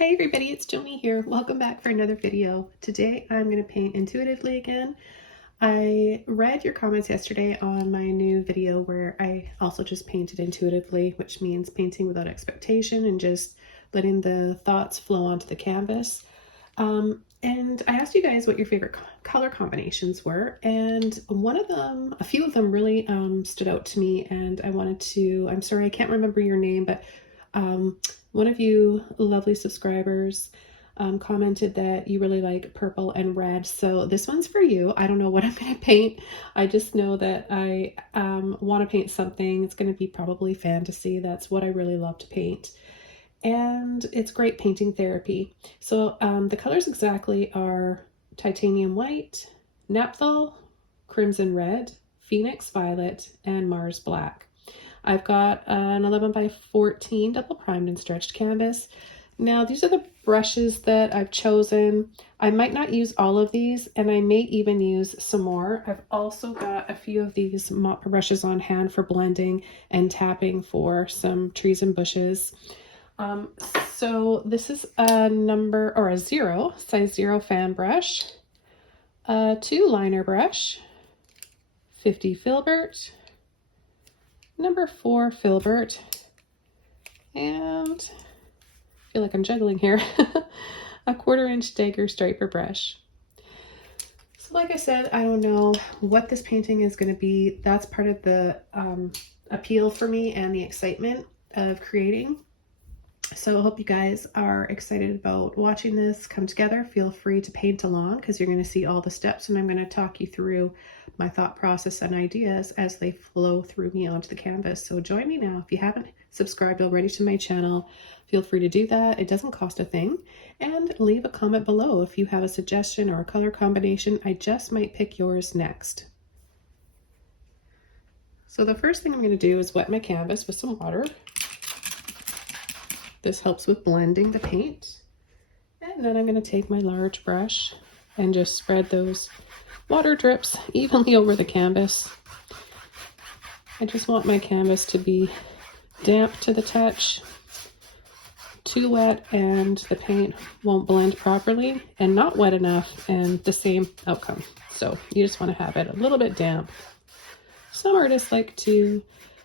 Hi everybody, it's Joni here. Welcome back for another video. Today I'm going to paint intuitively again. I read your comments yesterday on my new video where I also just painted intuitively, which means painting without expectation and just letting the thoughts flow onto the canvas. And I asked you guys what your favorite color combinations were, and a few of them really stood out to me, and I'm sorry I can't remember your name, but one of you lovely subscribers commented that you really like purple and red. So this one's for you. I don't know what I'm going to paint. I just know that I want to paint something. It's going to be probably fantasy. That's what I really love to paint. And it's great painting therapy. So the colors exactly are titanium white, Napthol, crimson red, Phoenix violet, and Mars black. I've got an 11 by 14 double primed and stretched canvas. Now these are the brushes that I've chosen. I might not use all of these, and I may even use some more. I've also got a few of these mop brushes on hand for blending and tapping for some trees and bushes. So this is a size 0 fan brush, a 2 liner brush, 50 filbert, number 4 filbert, and I feel like I'm juggling here, a 1/4 inch dagger striper brush. So like I said, I don't know what this painting is going to be. That's part of the appeal for me and the excitement of creating. So I hope you guys are excited about watching this come together. Feel free to paint along because you're going to see all the steps, and I'm going to talk you through my thought process and ideas as they flow through me onto the canvas. So join me now. If you haven't subscribed already to my channel, feel free to do that. It doesn't cost a thing. And leave a comment below if you have a suggestion or a color combination. I just might pick yours next. So the first thing I'm going to do is wet my canvas with some water. This helps with blending the paint. And then I'm going to take my large brush and just spread those water drips evenly over the canvas. I just want my canvas to be damp to the touch, too wet and the paint won't blend properly, and not wet enough and the same outcome. So you just want to have it a little bit damp. Some artists like to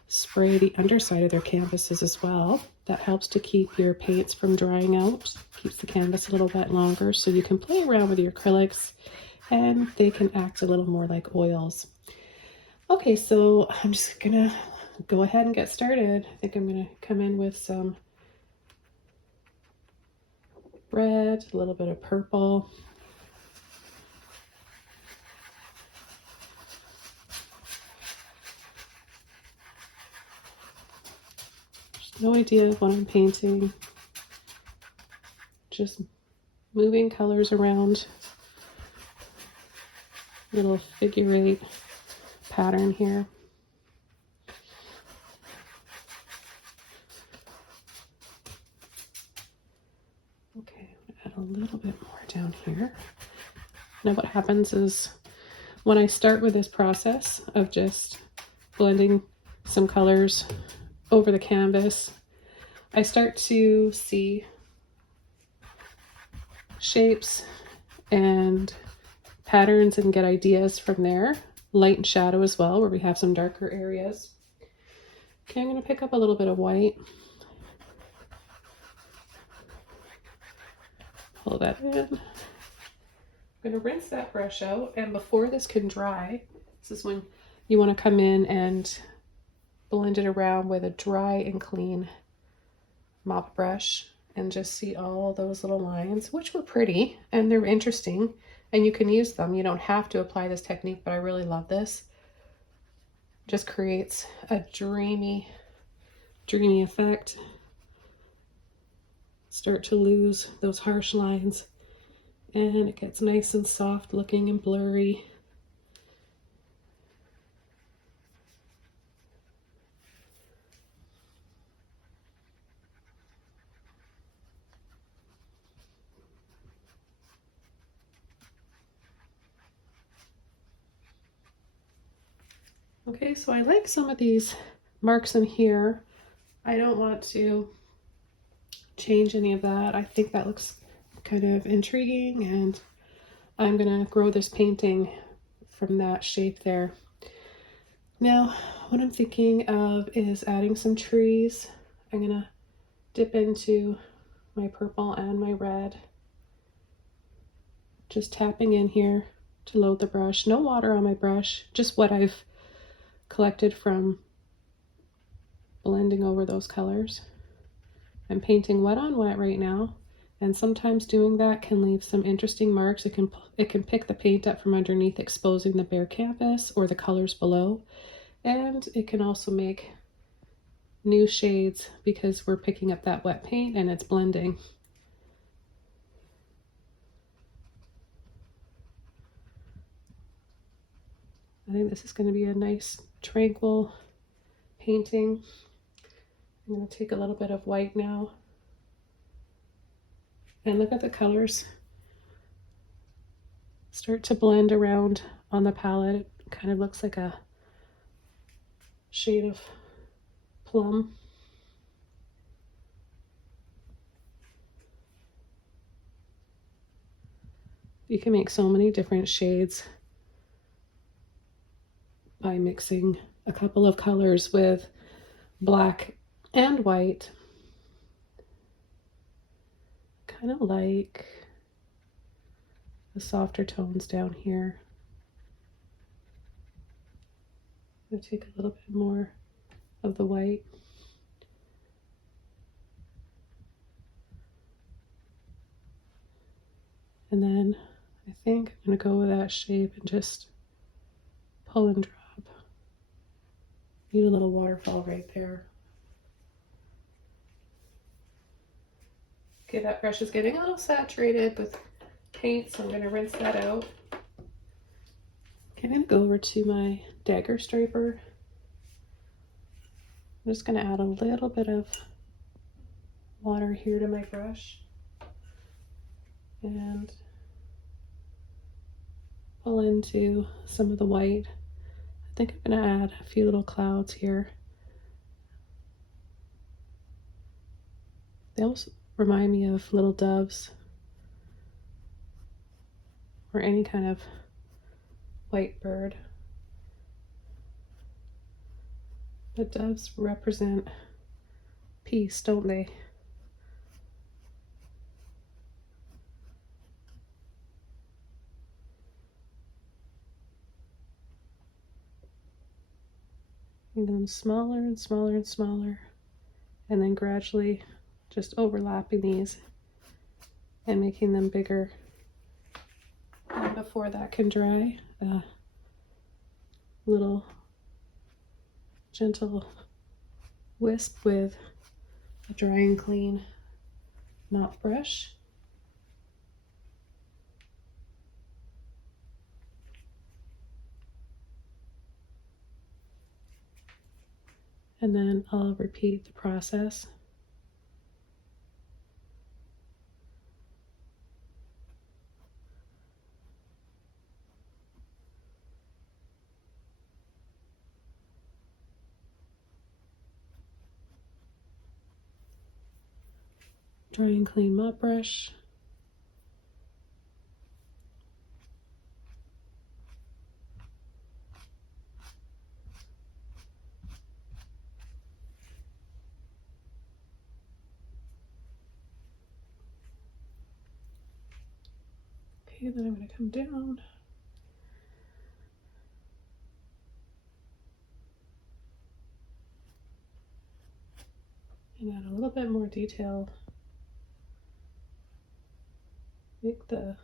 spray the underside of their canvases as well. That helps to keep your paints from drying out, keeps the canvas a little bit longer, so you can play around with your acrylics and they can act a little more like oils. Okay, so I'm just gonna go ahead and get started. I think I'm gonna come in with some red, a little bit of purple. No idea what I'm painting, just moving colors around, little figure 8 pattern here. Okay, add a little bit more down here. Now what happens is when I start with this process of just blending some colors over the canvas, I start to see shapes and patterns and get ideas from there. Light and shadow as well, where we have some darker areas. Okay, I'm going to pick up a little bit of white. Pull that in. I'm going to rinse that brush out, and before this can dry, this is when you want to come in and blend it around with a dry and clean mop brush and just see all those little lines, which were pretty and they're interesting and you can use them. You don't have to apply this technique, but I really love this. Just creates a dreamy effect. Start to lose those harsh lines and it gets nice and soft looking and blurry. Okay, so I like some of these marks in here. I don't want to change any of that. I think that looks kind of intriguing, and I'm gonna grow this painting from that shape there. Now, what I'm thinking of is adding some trees. I'm gonna dip into my purple and my red. Just tapping in here to load the brush. No water on my brush, just what I've collected from blending over those colors. I'm painting wet on wet right now, and sometimes doing that can leave some interesting marks. It can pick the paint up from underneath, exposing the bare canvas or the colors below, and it can also make new shades because we're picking up that wet paint and it's blending. I think this is going to be a nice tranquil painting. I'm going to take a little bit of white now, and look at the colors start to blend around on the palette. It kind of looks like a shade of plum. You can make so many different shades by mixing a couple of colors with black and white. Kind of like the softer tones down here. I'm going to take a little bit more of the white. And then I think I'm going to go with that shape and just pull and drop. Need a little waterfall right there. Okay, that brush is getting a little saturated with paint, so I'm going to rinse that out. Okay, I'm going to go over to my dagger striper. I'm just going to add a little bit of water here to my brush and pull into some of the white. I think I'm going to add a few little clouds here. They almost remind me of little doves or any kind of white bird. But doves represent peace, don't they? Making them smaller and smaller and smaller, and then gradually just overlapping these and making them bigger. And before that can dry, a little gentle wisp with a dry and clean mop brush. And then I'll repeat the process. Dry and clean mop brush. Okay, then I'm going to come down. And add a little bit more detail. Make the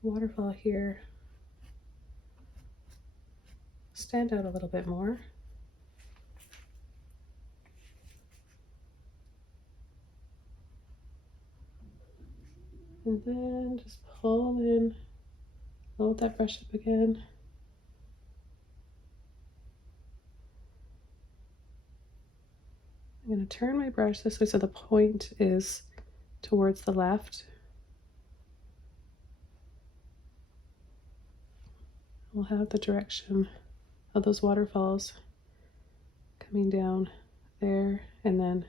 waterfall here stand out a little bit more. And then just pull in, load that brush up again. I'm going to turn my brush this way so the point is towards the left. We'll have the direction of those waterfalls coming down there and then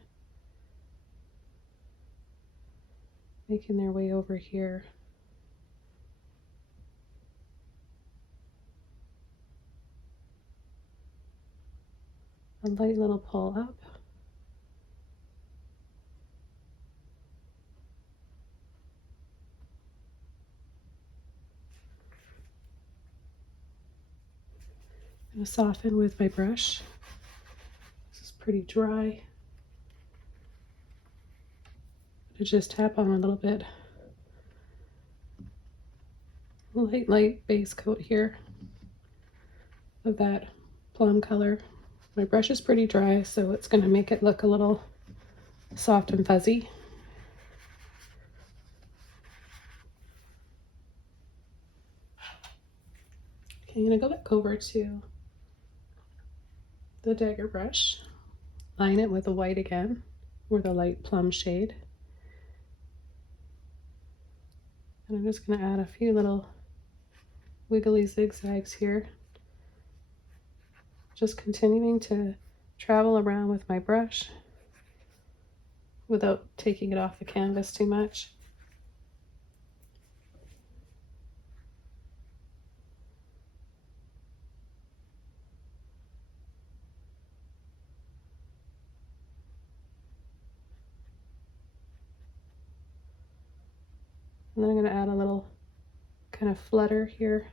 making their way over here. A light little pull up. I'm going to soften with my brush. This is pretty dry. I just tap on a little bit. Light base coat here of that plum color. My brush is pretty dry, so it's going to make it look a little soft and fuzzy. Okay, I'm going to go back over to the dagger brush, line it with a white again, or the light plum shade. And I'm just going to add a few little wiggly zigzags here. Just continuing to travel around with my brush without taking it off the canvas too much. And then I'm going to add a little kind of flutter here,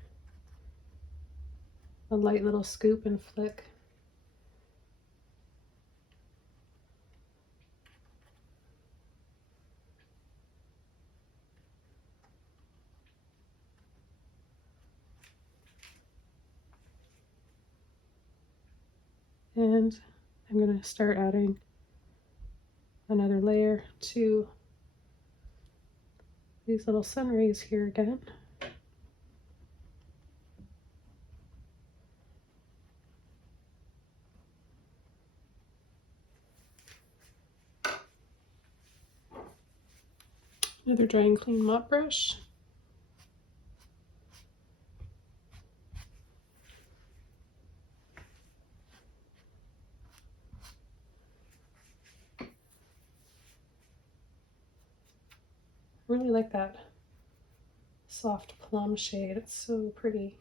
a light little scoop and flick. And I'm going to start adding another layer to these little sun rays here again. Another dry and clean mop brush. I really like that soft plum shade. It's so pretty.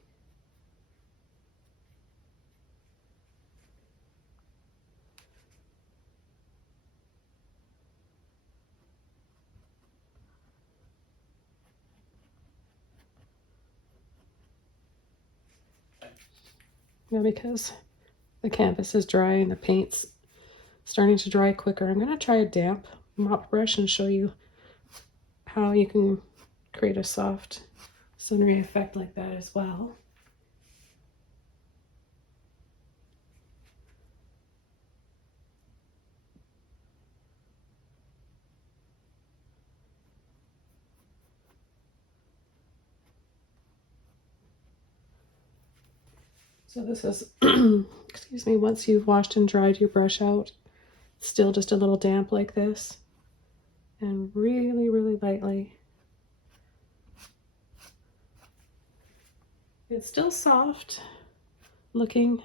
Now, because the canvas is dry and the paint's starting to dry quicker, I'm going to try a damp mop brush and show you how you can create a soft sunray effect like that as well. So this is, excuse me, once you've washed and dried your brush out, it's still just a little damp like this. And really, really lightly. It's still soft looking,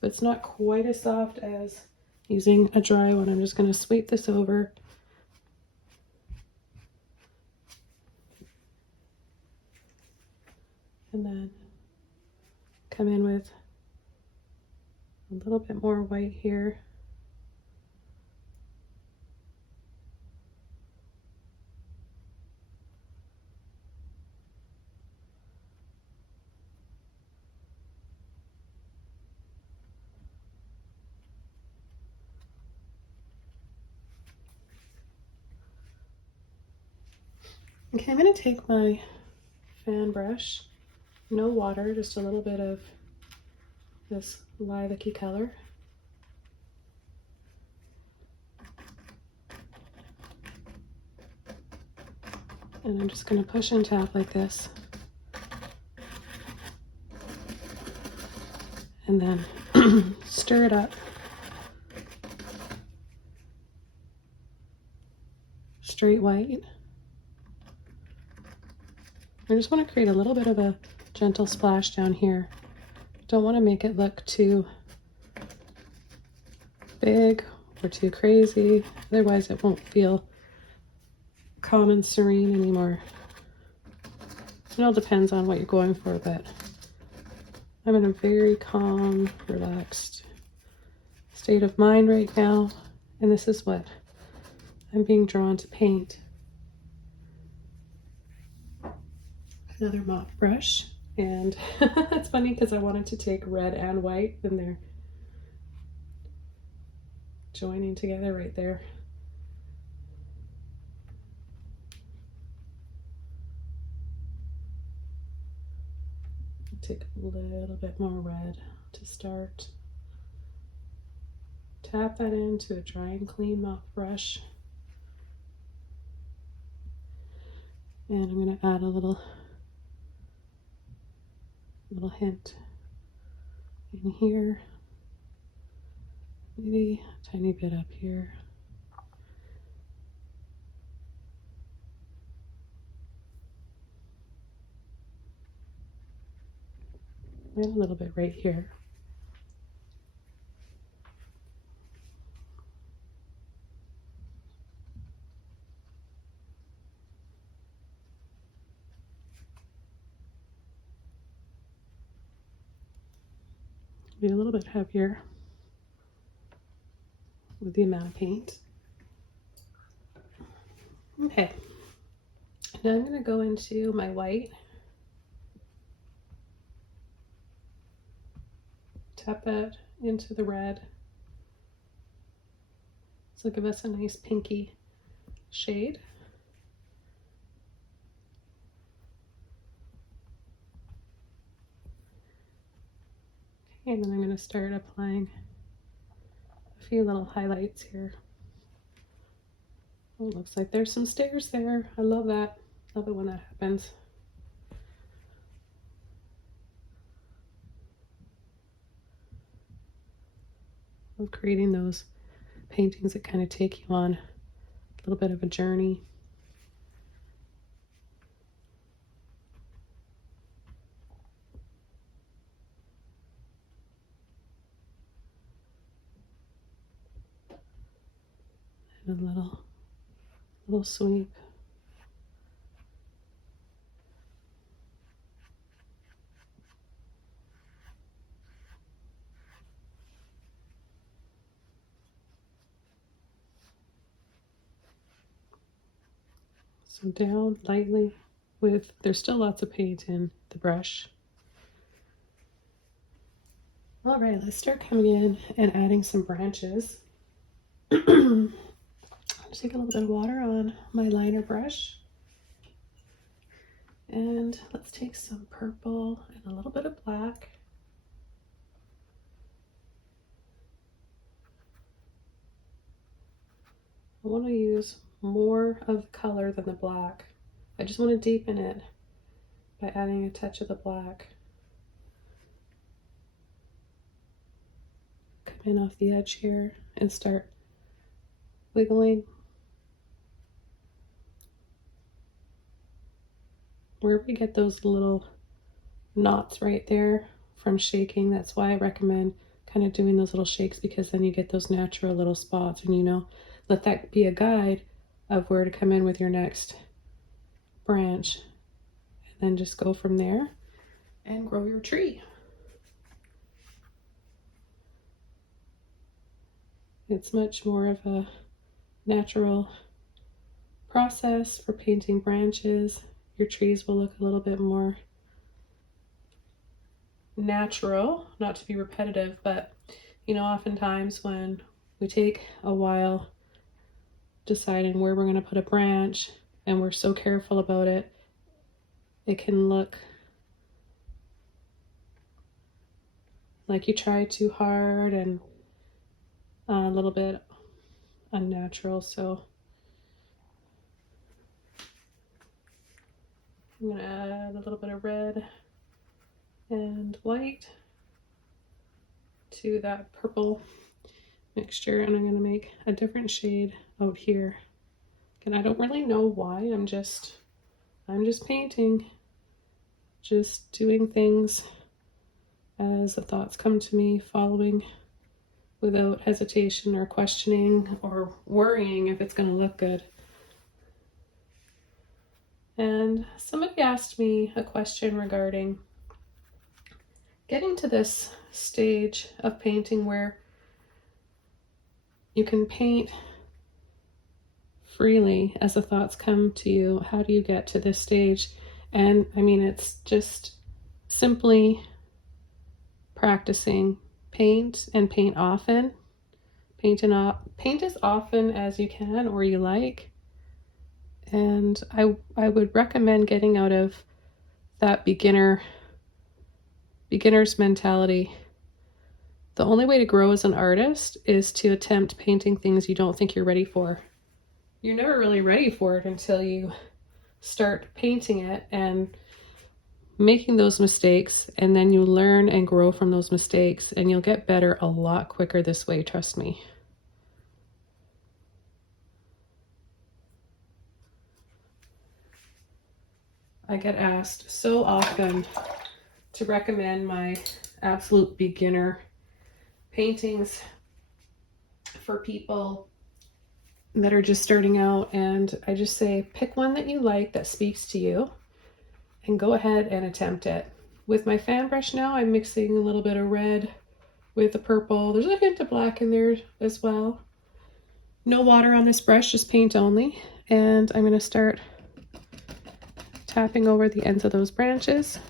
but it's not quite as soft as using a dry one. I'm just going to sweep this over. And then come in with a little bit more white here. Okay, I'm going to take my fan brush, no water, just a little bit of this lilac-y color. And I'm just going to push and tap like this. And then stir it up. Straight white. I just want to create a little bit of a gentle splash down here. Don't want to make it look too big or too crazy, otherwise it won't feel calm and serene anymore. It all depends on what you're going for, but I'm in a very calm, relaxed state of mind right now, and this is what I'm being drawn to paint. Another mop brush, and it's funny because I wanted to take red and white, and they're joining together right there. Take a little bit more red to start. Tap that into a dry and clean mop brush. And I'm going to add a little hint in here. Maybe a tiny bit up here. And a little bit right here. Be a little bit heavier with the amount of paint. Okay, now I'm going to go into my white. Tap that into the red. This will give us a nice pinky shade. Okay, and then I'm going to start applying a few little highlights here. Oh, it looks like there's some stairs there. I love that. Love it when that happens. Love creating those paintings that kind of take you on a little bit of a journey. And a little sweep. So down lightly with, there's still lots of paint in the brush. All right, let's start coming in and adding some branches. Take a little bit of water on my liner brush. And let's take some purple and a little bit of black. I want to use more of the color than the black. I just want to deepen it by adding a touch of the black. Come in off the edge here and start wiggling. Where we get those little knots right there from shaking, that's why I recommend kind of doing those little shakes, because then you get those natural little spots, and you know, let that be a guide of where to come in with your next branch, and then just go from there and grow your tree. It's much more of a natural process for painting branches. Your trees will look a little bit more natural, not to be repetitive, but you know, oftentimes when we take a while deciding where we're going to put a branch and we're so careful about it, it can look like you try too hard and a little bit unnatural. So I'm going to add a little bit of red and white to that purple mixture, and I'm going to make a different shade out here. And I don't really know why. I'm just painting, just doing things as the thoughts come to me, following without hesitation or questioning or worrying if it's going to look good. And somebody asked me a question regarding getting to this stage of painting where you can paint freely as the thoughts come to you. How do you get to this stage? And I mean, it's just simply practicing. Paint and paint often. Paint as often as you can or you like. And I would recommend getting out of that beginner's mentality. The only way to grow as an artist is to attempt painting things you don't think you're ready for. You're never really ready for it until you start painting it and making those mistakes, and then you learn and grow from those mistakes, and you'll get better a lot quicker this way, trust me. I get asked so often to recommend my absolute beginner paintings for people that are just starting out, and I just say pick one that you like that speaks to you and go ahead and attempt it. With my fan brush now, I'm mixing a little bit of red with the purple. There's a hint of black in there as well. No water on this brush, just paint only. And I'm going to start tapping over the ends of those branches.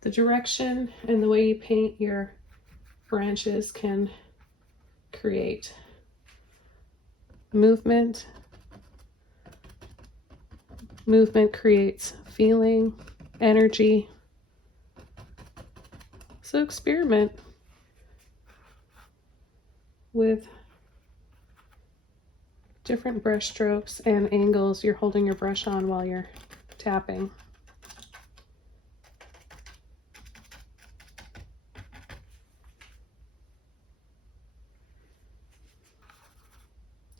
The direction and the way you paint your branches can create movement. Movement creates feeling, energy. So experiment with different brush strokes and angles you're holding your brush on while you're tapping.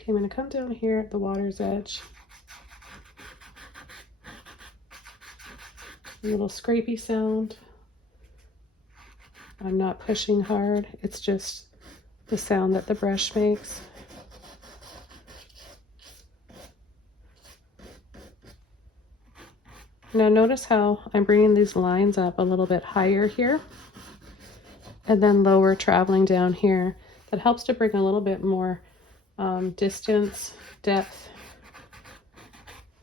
Okay, I'm going to come down here at the water's edge. A little scrapey sound. I'm not pushing hard, it's just the sound that the brush makes. Now notice how I'm bringing these lines up a little bit higher here and then lower, traveling down here. That helps to bring a little bit more distance, depth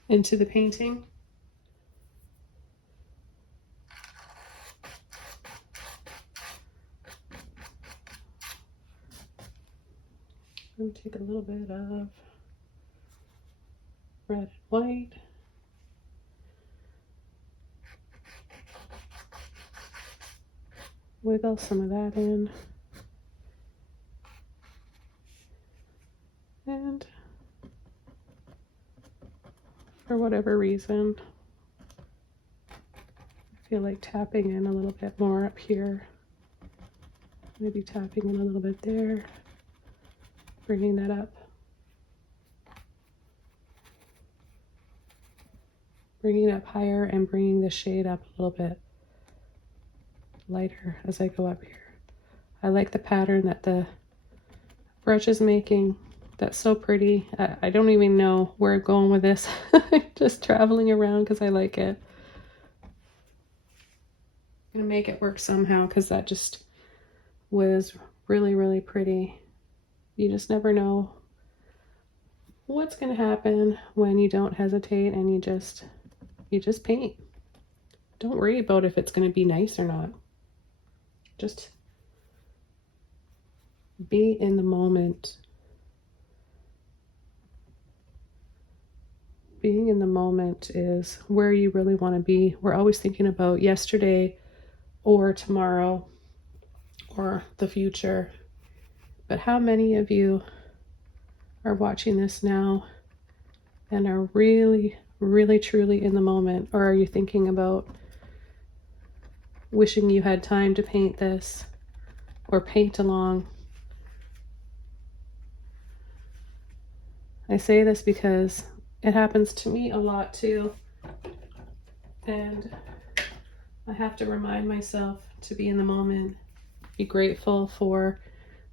into the painting. I'm going to take a little bit of red and white. Wiggle some of that in. And for whatever reason, I feel like tapping in a little bit more up here. Maybe tapping in a little bit there. Bringing that up. Bringing it up higher and bringing the shade up a little bit lighter as I go up here. I like the pattern that the brush is making. That's so pretty. I don't even know where I'm going with this. Just traveling around because I like it. I'm gonna make it work somehow because that just was really, really pretty. You just never know what's gonna happen when you don't hesitate and you just paint. Don't worry about if it's gonna be nice or not. Just be in the moment. Being in the moment is where you really want to be. We're always thinking about yesterday or tomorrow or the future. But how many of you are watching this now and are really, really, truly in the moment? Or are you thinking about wishing you had time to paint this or paint along? I say this because it happens to me a lot too. And I have to remind myself to be in the moment, be grateful for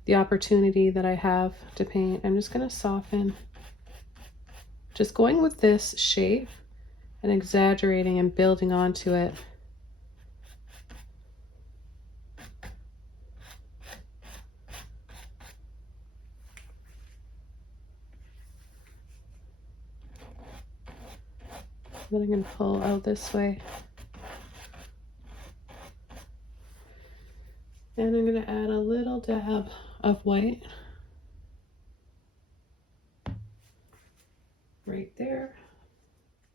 the opportunity that I have to paint. I'm just going to soften, just going with this shape and exaggerating and building onto it. Then I'm going to pull out this way. And I'm going to add a little dab of white right there.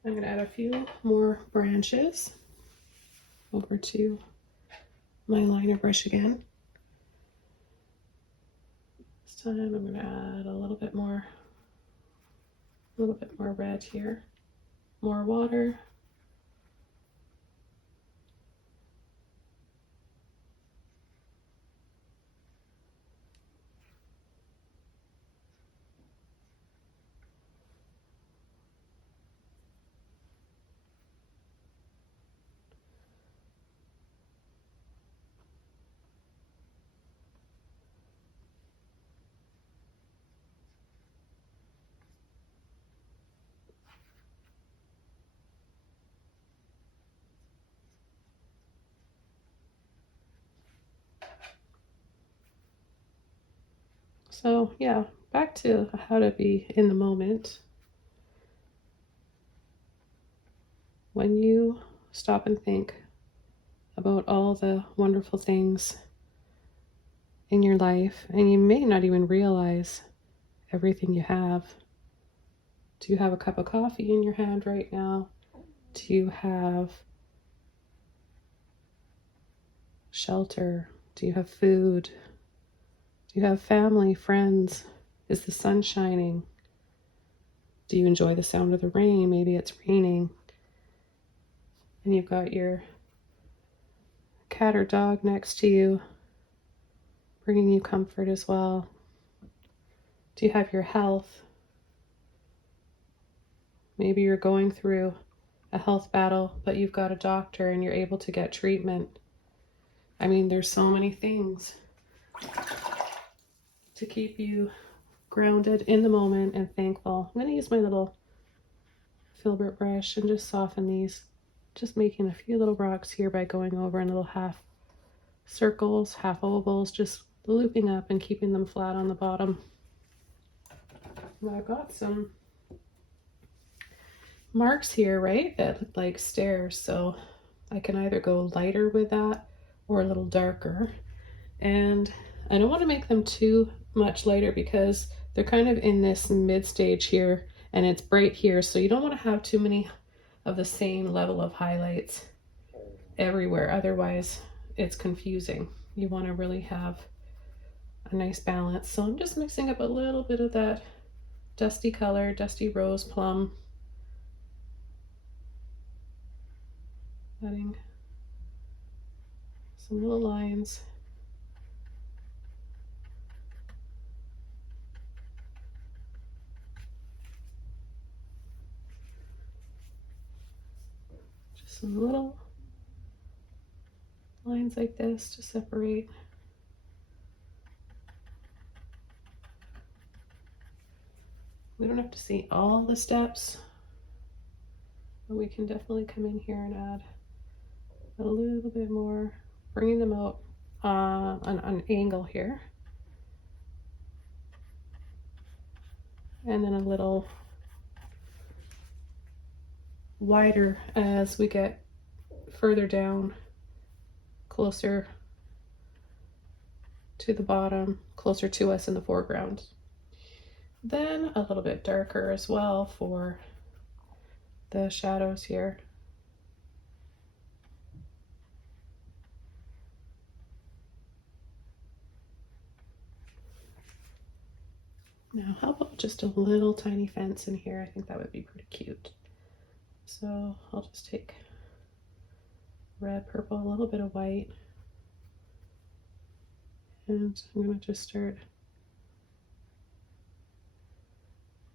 I'm going to add a few more branches over to my liner brush again. This time I'm going to add a little bit more red here, more water. So yeah, back to how to be in the moment. When you stop and think about all the wonderful things in your life, and you may not even realize everything you have. Do you have a cup of coffee in your hand right now? Do you have shelter? Do you have food? Do you have family, friends? Is the sun shining? Do you enjoy the sound of the rain? Maybe it's raining. And you've got your cat or dog next to you, bringing you comfort as well. Do you have your health? Maybe you're going through a health battle, but you've got a doctor and you're able to get treatment. I mean, there's so many things to keep you grounded in the moment and thankful. I'm going to use my little filbert brush and just soften these, just making a few little rocks here by going over in little half circles, half ovals, just looping up and keeping them flat on the bottom. Well, I've got some marks here, right, that look like stairs, so I can either go lighter with that or a little darker. And I don't want to make them too much lighter because they're kind of in this mid stage here and it's bright here, so you don't want to have too many of the same level of highlights everywhere, otherwise it's confusing. You want to really have a nice balance. So I'm just mixing up a little bit of that dusty color, dusty rose plum, adding some little lines. Just some little lines like this to separate. We don't have to see all the steps, but we can definitely come in here and add a little bit more, bringing them out on an angle here. And then a little wider as we get further down, closer to the bottom, closer to us in the foreground. Then a little bit darker as well for the shadows here. Now, how about just a little tiny fence in here? I think that would be pretty cute. So I'll just take red, purple, a little bit of white, and I'm going to just start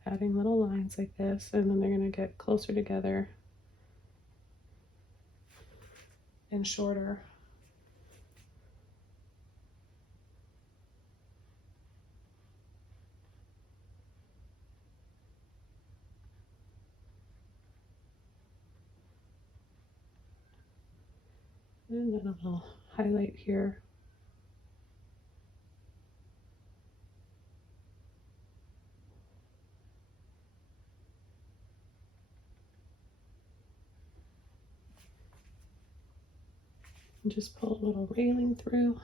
adding little lines like this, and then they're going to get closer together. and shorter. And then a little highlight here. And just pull a little railing through.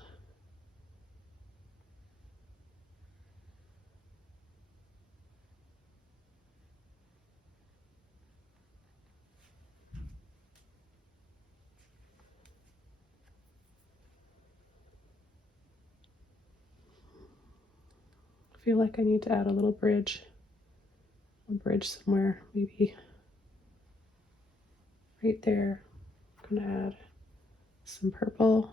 I feel like I need to add a little bridge. A bridge somewhere, maybe right there. I'm gonna add some purple.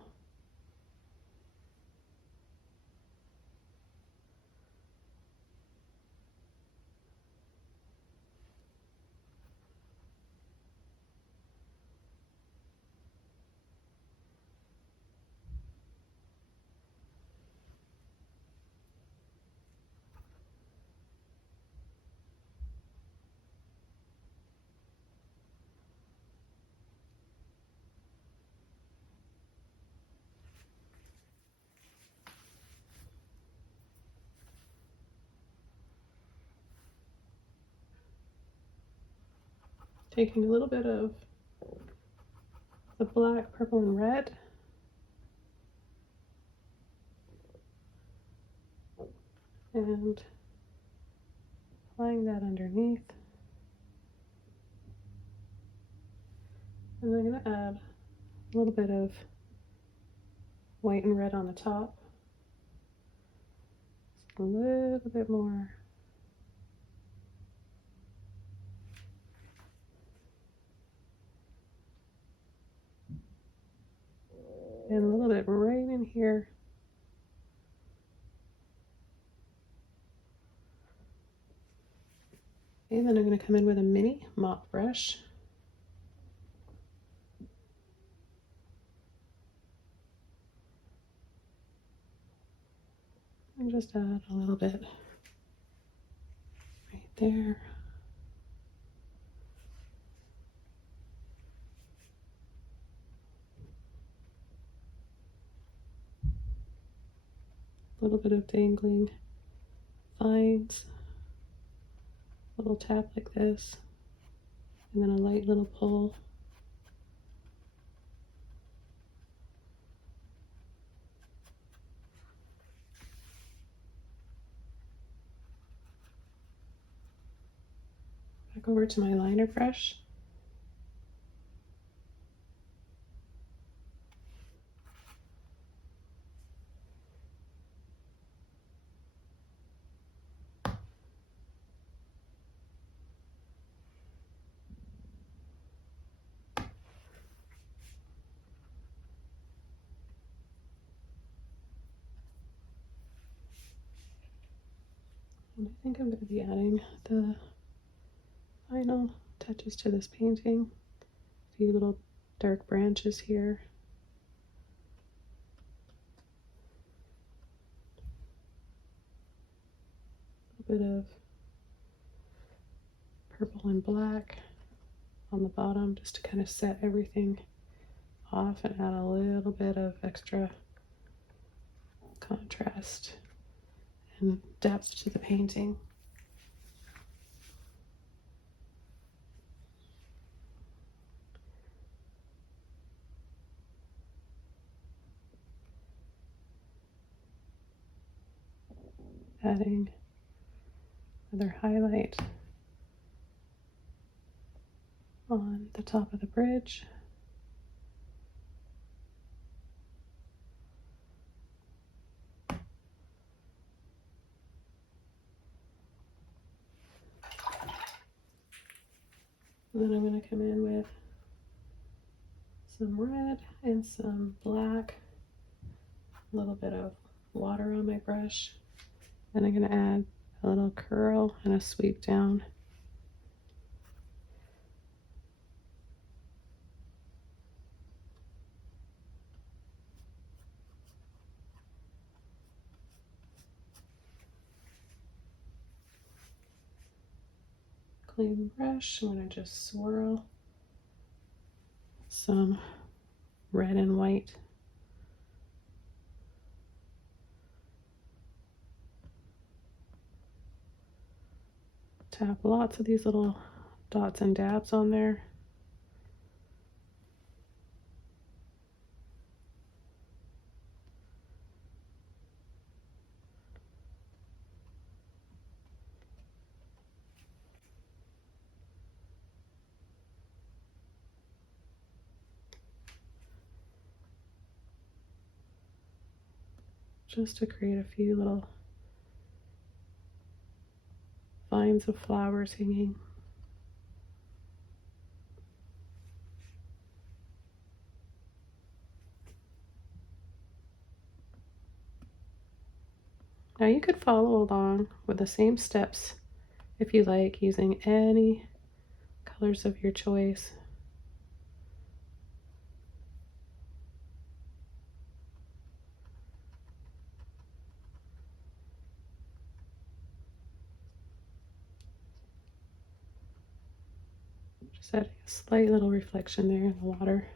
Taking a little bit of the black, purple, and red. And applying that underneath. And I'm going to add a little bit of white and red on the top. Just a little bit more. And a little bit right in here. And then I'm going to come in with a mini mop brush. And just add a little bit right there. A little bit of dangling vines. A little tap like this. And then a light little pull. Back over to my liner brush. And I think I'm going to be adding the final touches to this painting. A few little dark branches here. A little bit of purple and black on the bottom just to kind of set everything off and add a little bit of extra contrast and depth to the painting. Adding another highlight on the top of the bridge. And then I'm going to come in with some red and some black, a little bit of water on my brush, and I'm going to add a little curl and a sweep down. clean brush. I'm going to just swirl some red and white. Tap lots of these little dots and dabs on there. Just to create a few little vines of flowers hanging. Now you could follow along with the same steps if you like, using any colors of your choice. Just adding a slight little reflection there in the water.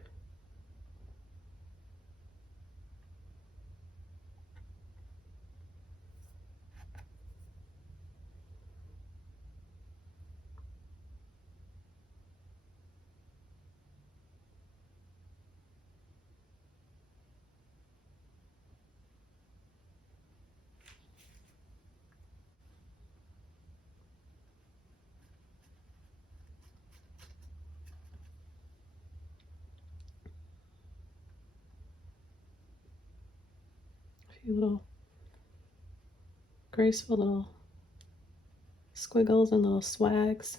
A few little graceful little squiggles and little swags.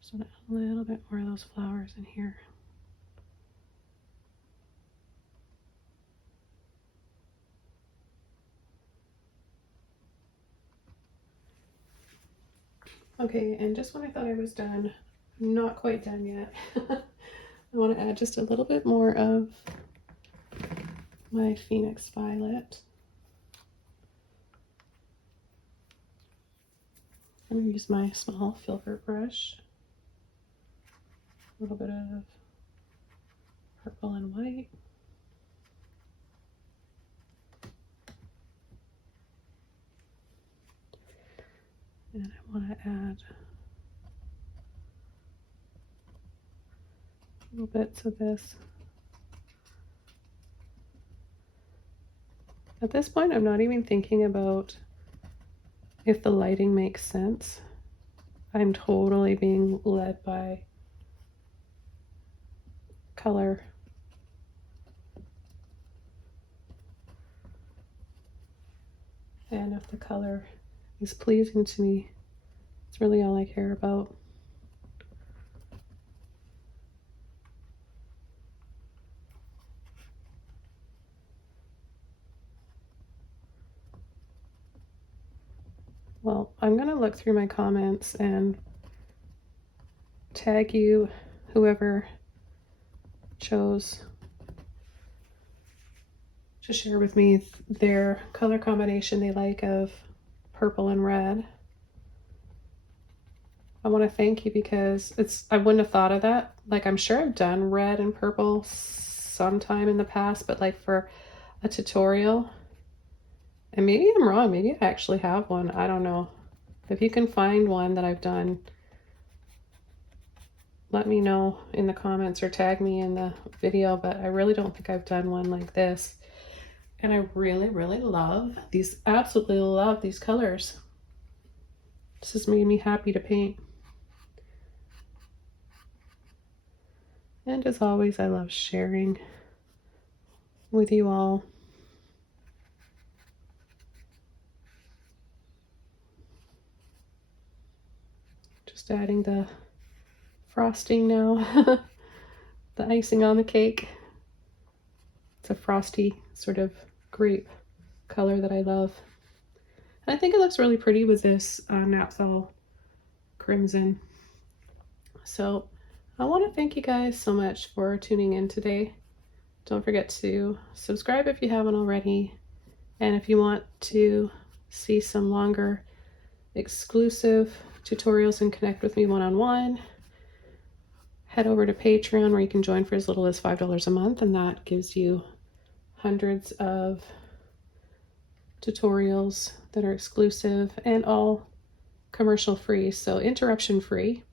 Just want to add a little bit more of those flowers in here. Okay, and just when I thought I was done, I'm not quite done yet. I want to add just a little bit more of my Phoenix Violet. I'm going to use my small filbert brush. A little bit of purple and white. And I want to add little bits of this. At this point, I'm not even thinking about if the lighting makes sense. I'm totally being led by color. And if the color is pleasing to me, it's really all I care about. Well, I'm going to look through my comments and tag you, whoever chose to share with me their color combination they like of purple and red. I want to thank you because I wouldn't have thought of that. Like, I'm sure I've done red and purple sometime in the past, but like for a tutorial, and maybe I'm wrong, maybe I actually have one, I don't know. If you can find one that I've done, let me know in the comments or tag me in the video, but I really don't think I've done one like this. And I really, really love these, absolutely love these colors. This has made me happy to paint. And as always, I love sharing with you all. Just adding the frosting now, the icing on the cake. It's a frosty sort of grape color that I love. And I think it looks really pretty with this Napthol crimson. So I want to thank you guys so much for tuning in today Don't forget to subscribe if you haven't already. And if you want to see some longer exclusive tutorials and connect with me one-on-one, head over to Patreon, where you can join for as little as $5 a month, and that gives you hundreds of tutorials that are exclusive and all commercial free, so interruption free.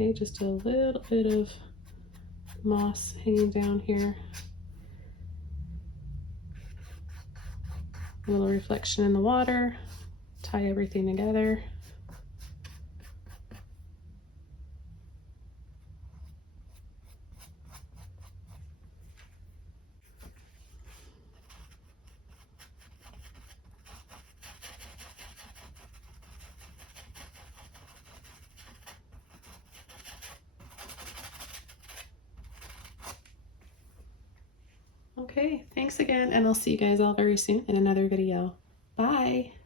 Okay, just a little bit of moss hanging down here. A little reflection in the water. Tie everything together. Okay, thanks again, and I'll see you guys all very soon in another video. Bye!